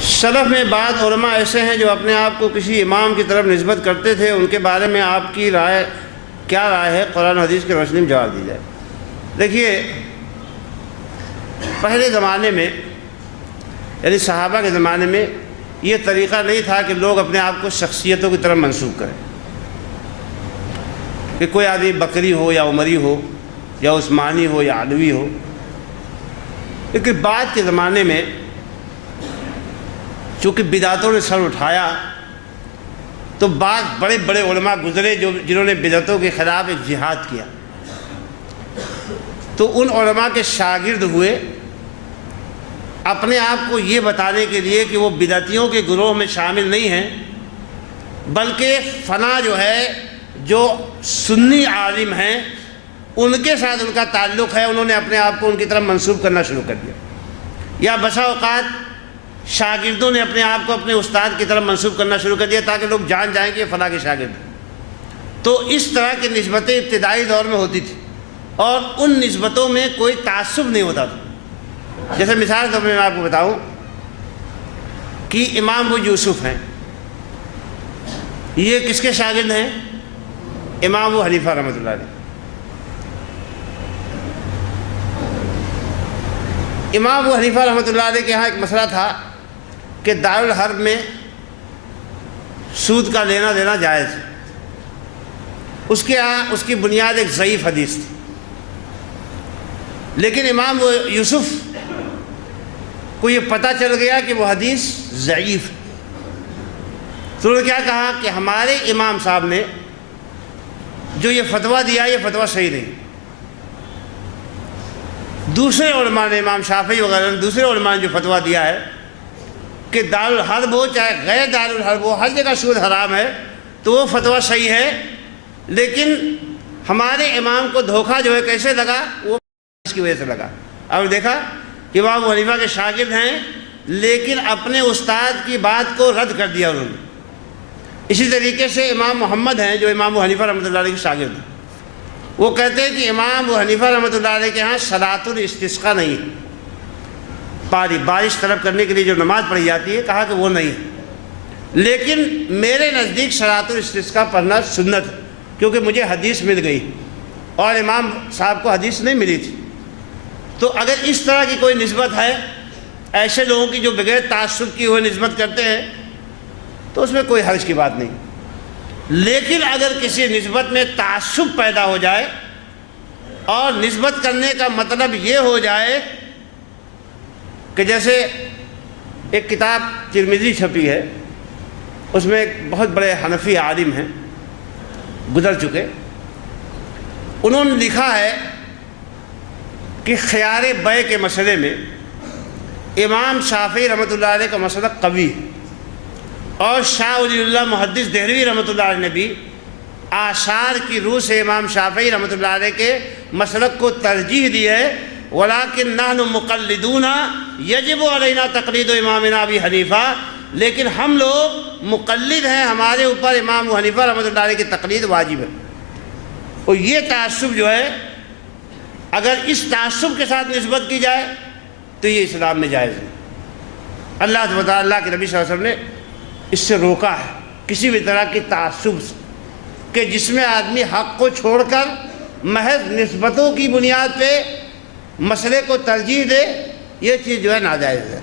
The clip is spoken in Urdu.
سلف میں بعض علماء ایسے ہیں جو اپنے آپ کو کسی امام کی طرف نسبت کرتے تھے، ان کے بارے میں آپ کی رائے کیا رائے ہے؟ قرآن و حدیث کی روشنی میں جواب دی جائے۔ دیکھیے، پہلے زمانے میں یعنی صحابہ کے زمانے میں یہ طریقہ نہیں تھا کہ لوگ اپنے آپ کو شخصیتوں کی طرف منسوب کریں، کہ کوئی آدمی بکری ہو یا عمری ہو یا عثمانی ہو یا علوی ہو۔ لیکن بعد کے زمانے میں چونکہ بدعتوں نے سر اٹھایا تو بعض بڑے بڑے علماء گزرے جنہوں نے بدعتوں کے خلاف ایک جہاد کیا، تو ان علماء کے شاگرد ہوئے اپنے آپ کو یہ بتانے کے لیے کہ وہ بدعتیوں کے گروہ میں شامل نہیں ہیں، بلکہ فنا جو ہے جو سنی عالم ہیں ان کے ساتھ ان کا تعلق ہے، انہوں نے اپنے آپ کو ان کی طرف منسوب کرنا شروع کر دیا۔ یا بسا اوقات شاگردوں نے اپنے آپ کو اپنے استاد کی طرف منسوب کرنا شروع کر دیا تاکہ لوگ جان جائیں کہ یہ فلاں کے شاگرد ہیں۔ تو اس طرح کی نسبتیں ابتدائی دور میں ہوتی تھی اور ان نسبتوں میں کوئی تعصب نہیں ہوتا تھا۔ جیسے مثال کے طور پر میں آپ کو بتاؤں کہ امام ابو یوسف ہیں، یہ کس کے شاگرد ہیں؟ امام ابو حنیفہ رحمۃ اللہ علیہ۔ امام ابو حنیفہ رحمۃ اللہ علیہ کے ہاں ایک مسئلہ تھا کہ دارالحرب میں سود کا لینا دینا جائز ہے۔ اس کے ہاں اس کی بنیاد ایک ضعیف حدیث تھی، لیکن امام یوسف کو یہ پتہ چل گیا کہ وہ حدیث ضعیف ہے، تو انہوں نے کیا کہا کہ ہمارے امام صاحب نے جو یہ فتویٰ دیا یہ فتویٰ صحیح نہیں۔ دوسرے علماء نے، امام شافعی وغیرہ نے، دوسرے علماء نے جو فتویٰ دیا ہے کہ دارالحرب ہو چاہے غیر دارالحرب ہو، ہر جگہ سود حرام ہے، تو وہ فتویٰ صحیح ہے، لیکن ہمارے امام کو دھوکہ جو ہے کیسے لگا؟ وہ اس کی وجہ سے لگا۔ اب دیکھا کہ امام ابو حنیفہ کے شاگرد ہیں لیکن اپنے استاد کی بات کو رد کر دیا انہوں نے۔ اسی طریقے سے امام محمد ہیں جو امام ابو حنیفہ رحمۃ اللہ علیہ کے شاگرد ہیں، وہ کہتے ہیں کہ امام ابو حنیفہ رحمۃ اللہ علیہ کے ہاں صلاۃ الاستسقاء نہیں ہے، بارش طلب کرنے کے لیے جو نماز پڑھی جاتی ہے، کہا کہ وہ نہیں ہے، لیکن میرے نزدیک صلاۃ الاستسقاء پڑھنا سنت ہے کیونکہ مجھے حدیث مل گئی اور امام صاحب کو حدیث نہیں ملی تھی۔ تو اگر اس طرح کی کوئی نسبت ہے ایسے لوگوں کی جو بغیر تعصب کی ہوئے نسبت کرتے ہیں تو اس میں کوئی حرج کی بات نہیں، لیکن اگر کسی نسبت میں تعصب پیدا ہو جائے اور نسبت کرنے کا مطلب یہ ہو جائے کہ جیسے ایک کتاب ترمذی چھپی ہے، اس میں ایک بہت بڑے حنفی عالم ہیں گزر چکے، انہوں نے لکھا ہے کہ خیار بیع کے مسئلے میں امام شافعی رحمۃ اللہ علیہ کا مسئلہ قوی ہے، اور شاہ ولی اللہ محدث دہلوی رحمۃ اللہ علیہ نے بھی آثار کی روح سے امام شافعی رحمۃ اللہ علیہ کے مسلک کو ترجیح دی ہے۔ وَلَٰكِن نَحْنُ مُقَلِّدُونَ يَجِبُ عَلَيْنَا تَقْلِيدُ إِمَامِنَا أَبِي حنیفہ، لیکن ہم لوگ مقلد ہیں، ہمارے اوپر امام ابو حنیفہ رحمۃ اللہ علیہ کی تقلید واجب ہے۔ اور یہ تعصب جو ہے اگر اس تعصب کے ساتھ نسبت کی جائے تو یہ اسلام میں جائز ہے۔ اللہ تعالیٰ، اللہ کے نبی صلی اللہ علیہ وسلم نے اس سے روکا ہے، کسی بھی طرح کی تعصب سے، کہ جس میں آدمی حق کو چھوڑ کر محض نسبتوں کی بنیاد پہ مسئلے کو ترجیح دے، یہ چیز جو ہے ناجائز ہے۔